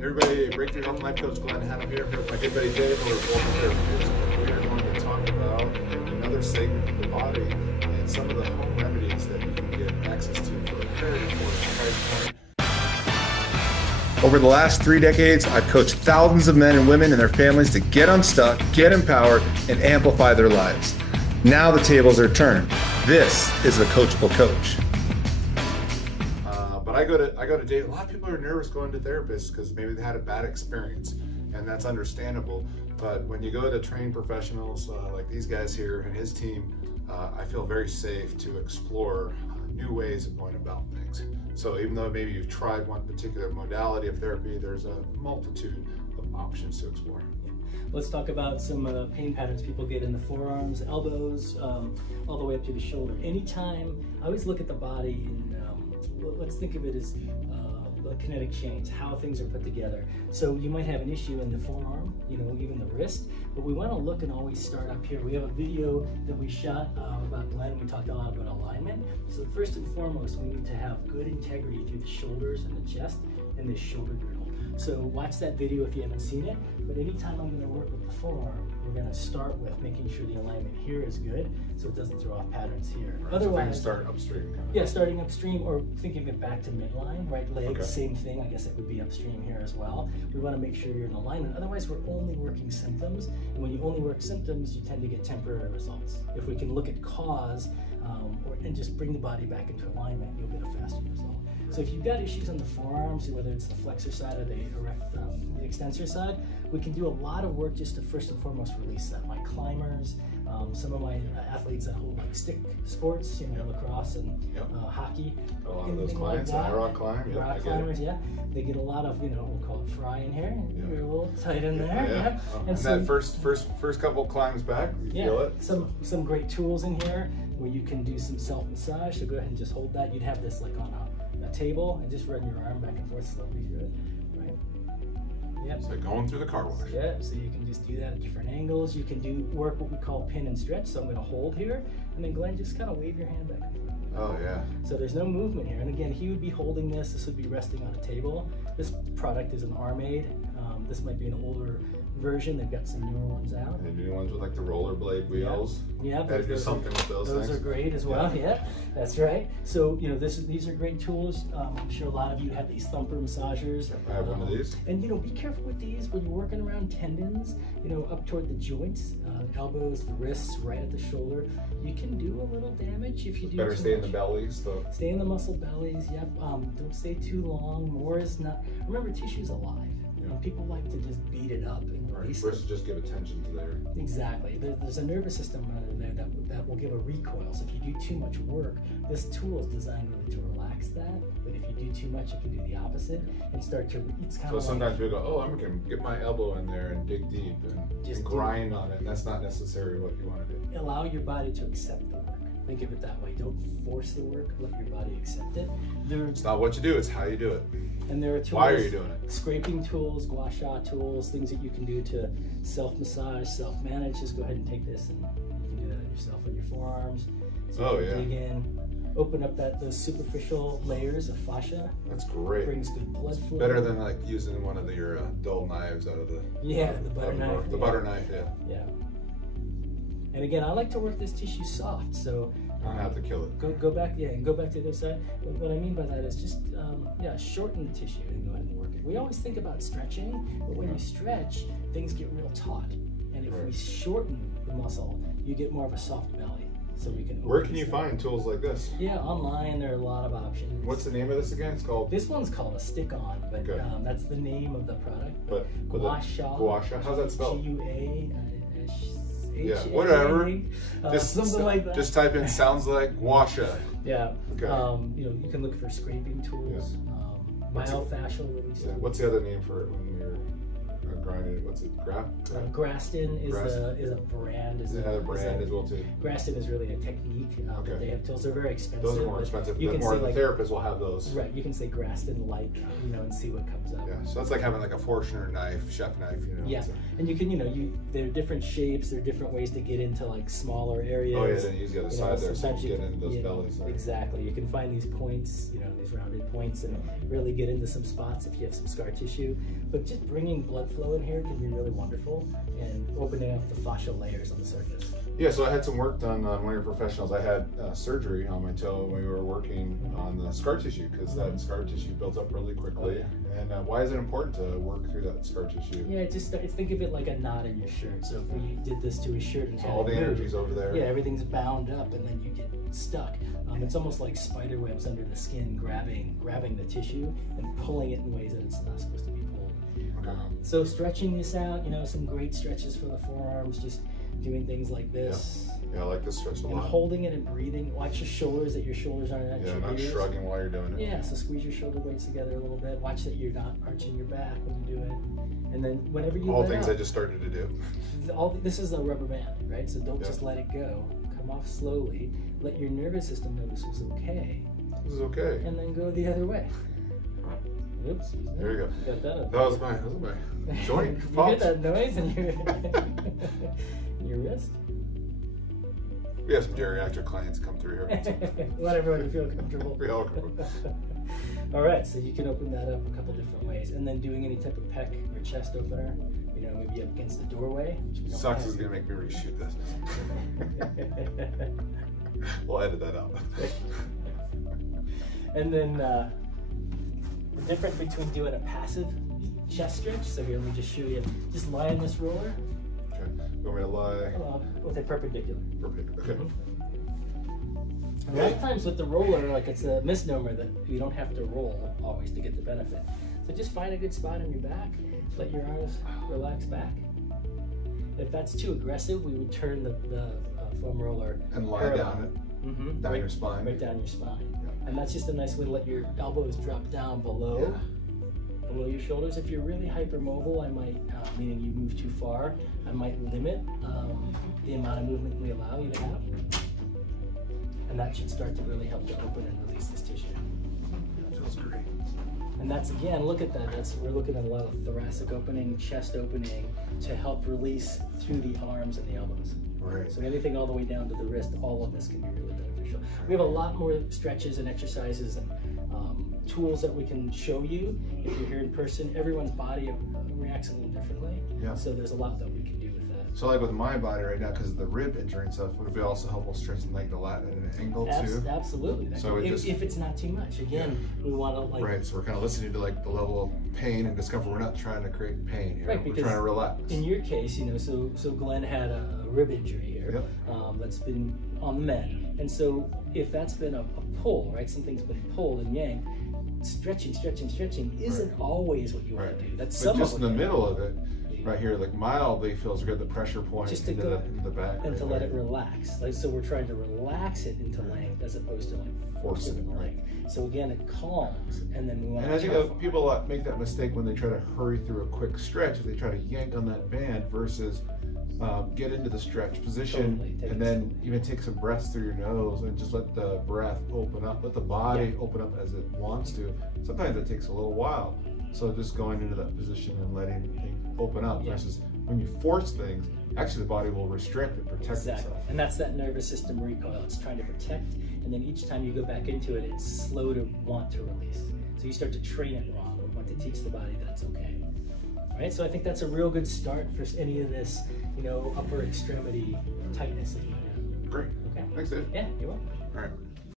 Everybody, Breakthrough Health Life Coach Glenn Hattem here with my good buddy Dave over at Boulder Therapeutics. We are going to talk about another segment of the body and some of the home remedies that you can get access to for a very affordable price point. Over the last 3 decades, I've coached thousands of men and women and their families to get unstuck, get empowered, and amplify their lives. Now the tables are turned. This is the Coachable Coach. I go to date. A lot of people are nervous going to therapists because maybe they had a bad experience, and that's understandable. But when you go to trained professionals like these guys here and his team, I feel very safe to explore new ways of going about things. So even though maybe you've tried one particular modality of therapy, there's a multitude of options to explore. Let's talk about some pain patterns people get in the forearms, elbows, all the way up to the shoulder. Anytime, I always look at the body and let's think of it as kinetic chains, how things are put together. So you might have an issue in the forearm, even the wrist, but we want to look and always start up here. We have a video that we shot about Glenn. We talked a lot about alignment. So first and foremost, we need to have good integrity through the shoulders and the chest and the shoulder girdle. So watch that video if you haven't seen it, but anytime I'm going to work with the forearm, we're going to start with making sure the alignment here is good so it doesn't throw off patterns here. Right, otherwise, so start upstream. Yeah, starting upstream or thinking it back to midline, right leg, okay. Same thing. I guess it would be upstream here as well. We want to make sure you're in alignment. Otherwise, we're only working symptoms. And when you only work symptoms, you tend to get temporary results. If we can look at cause and just bring the body back into alignment, you'll get a faster result. So if you've got issues on the forearms, whether it's the flexor side or the extensor side, we can do a lot of work just to first and foremost release that. My climbers, some of my athletes that hold like stick sports, lacrosse and hockey. A lot of those clients, like rock climb, rock climbers, they get a lot of, we'll call it fry in here. You're a little tight in there. And so, that first couple climbs back, you feel it. Some great tools in here where you can do some self-massage. So go ahead and just hold that. You'd have this like on a table and just run your arm back and forth slowly through it, right? Yep. So going through the car wash. Yeah, so you can just do that at different angles. You can do work what we call pin and stretch. So I'm going to hold here, and then Glenn, just kind of wave your hand back and forth. Oh yeah. So there's no movement here. And again, he would be holding this. This would be resting on a table. This product is an arm aid. This might be an older version. They've got some newer ones out. The new ones with like the rollerblade wheels. Yeah, gotta do something with those things. Those are great as well. Yeah, that's right. So these are great tools. I'm sure a lot of you have these thumper massagers. I have one of these. And be careful with these when you're working around tendons. up toward the joints, elbows, the wrists, right at the shoulder. You can do a little damage if you do. Better stay in the bellies, though. Stay in the muscle bellies. Yep. Don't stay too long. More is not. Remember, tissue's alive. And people like to just beat it up and release versus just give attention to there. Exactly. There's a nervous system in there that will give a recoil. So if you do too much work, this tool is designed really to relax that. But if you do too much, it can do the opposite and start to. It's kind of. So sometimes people go, "Oh, I'm gonna get my elbow in there and dig deep and grind on it." And that's not necessarily what you want to do. Allow your body to accept the work. Think of it that way. Don't force the work. Let your body accept it. It's not what you do; it's how you do it. And there are tools. Why are you doing it? Scraping tools, gua sha tools, things that you can do to self-massage, self-manage. Just go ahead and take this, and you can do that yourself on your forearms. So you can dig in, open up those superficial layers of fascia. That's great. Brings good blood flow. Better than like using one of your dull knives out of the the butter knife. The butter knife, yeah. And again, I like to work this tissue soft, so I don't have to kill it. Go back, and go back to the other side. What I mean by that is just shorten the tissue and go ahead and work it. We always think about stretching, but when you stretch, things get real taut. And if we shorten the muscle, you get more of a soft belly. So we can. Where can you find tools like this? Yeah, online there are a lot of options. What's the name of this again? It's called. This one's called a stick-on, but that's the name of the product. But gua sha. Gua sha. How's that spelled? Yeah, whatever. Something like that. Just type in "sounds like gua sha." Yeah. Okay. You can look for scraping tools. Myofascial release. What's the other name for it when you're grinding. What's it? Graston is a brand. Is another brand as well too. Graston is really a technique. But they have tools. They're very expensive. Those are more expensive. You can more say, like, therapists will have those. Right. You can say Graston-like, you know, and see what comes up. Yeah. So that's like having like a Forstner knife, chef knife. You know. Yeah. And you can, you know, there are different shapes. There are different ways to get into like smaller areas. Oh yeah. Then you use the other side there, so you get into those bellies. Right? Exactly. You can find these points, you know, these rounded points, and really get into some spots if you have some scar tissue. But just bringing blood flow in here can be really wonderful, and opening up the fascial layers on the surface. Yeah, so I had some work done on one of your professionals. I had surgery on my toe when we were working on the scar tissue, because that scar tissue builds up really quickly. And why is it important to work through that scar tissue? Yeah, think of it like a knot in your shirt. So if we did this to a shirt and all the energy's over there. Yeah, everything's bound up, and then you get stuck. It's almost like spider webs under the skin, grabbing the tissue and pulling it in ways that it's not supposed to be pulled. Okay. So stretching this out, you know, some great stretches for the forearms, just doing things like this. Yeah, I like this stretch a lot. And holding it and breathing. Watch your shoulders, that your shoulders aren't at your ears. Yeah, not shrugging while you're doing it. Yeah, so squeeze your shoulder blades together a little bit. Watch that you're not arching your back when you do it. And then whenever you all things I just started to do. This is a rubber band, right? So don't just let it go. Come off slowly. Let your nervous system know this is okay. This is okay. And then go the other way. Oops. There you go. You got that. That was my joint. You hear that noise in your wrist? We have some geriatric clients come through here. Let everyone feel comfortable. We all comfortable. All right, so you can open that up a couple different ways, and then doing any type of pec or chest opener. You know, maybe up against the doorway. Sucks is gonna make me reshoot this. We'll edit that out. And then the difference between doing a passive chest stretch. So here, let me just show you. Just lie on this roller. Okay. You want me to lie? With a perpendicular. Perpendicular. Okay. A lot of times with the roller, like, it's a misnomer that you don't have to roll always to get the benefit. So just find a good spot on your back. Let your arms relax back. If that's too aggressive, we would turn the foam roller and lie down it. Down your spine. Right down your spine. Yeah. And that's just a nice way to let your elbows drop down below your shoulders. If you're really hypermobile, I might, meaning you move too far, I might limit the amount of movement we allow you to have. And that should start to really help to open and release this tissue. That feels great. And that's, again, look at that. We're looking at a lot of thoracic opening, chest opening to help release through the arms and the elbows. Right. So anything all the way down to the wrist, all of this can be really beneficial. We have a lot more stretches and exercises and tools that we can show you if you're here in person. Everyone's body reacts a little differently. Yeah. So there's a lot that we can do with that. So like with my body right now, because of the rib injury and stuff, would it be also helpful stretching like the lat at an angle too? Absolutely. So if it's not too much. Again, we want to like... Right, so we're kind of listening to like the level of pain and discomfort. We're not trying to create pain here. Right, we're trying to relax. In your case, you know, so Glenn had a rib injury here that's been on the mend. And so if that's been a pull, right, something's been pulled and yanked, stretching isn't always what you want to do. That's but just in the middle of it, right here, like mildly feels good, the pressure point just to into the back. And to let it relax. Like, so we're trying to relax it into length as opposed to like force it into length. So again, it calms, and then we want to... And I think people make that mistake when they try to hurry through a quick stretch, they try to yank on that band versus get into the stretch position and then even take some breaths through your nose and just let the breath open up, let the body open up as it wants to. Sometimes it takes a little while. So just going into that position and letting things open up versus when you force things, actually the body will restrict and protect itself. And that's that nervous system recoil. It's trying to protect, and then each time you go back into it, it's slow to want to release. So you start to train it wrong. We want to teach the body that it's okay. All right, so I think that's a real good start for any of this, you know, upper extremity tightness that you have. Great. Okay. Thanks, Dave. Yeah, you're welcome. All right.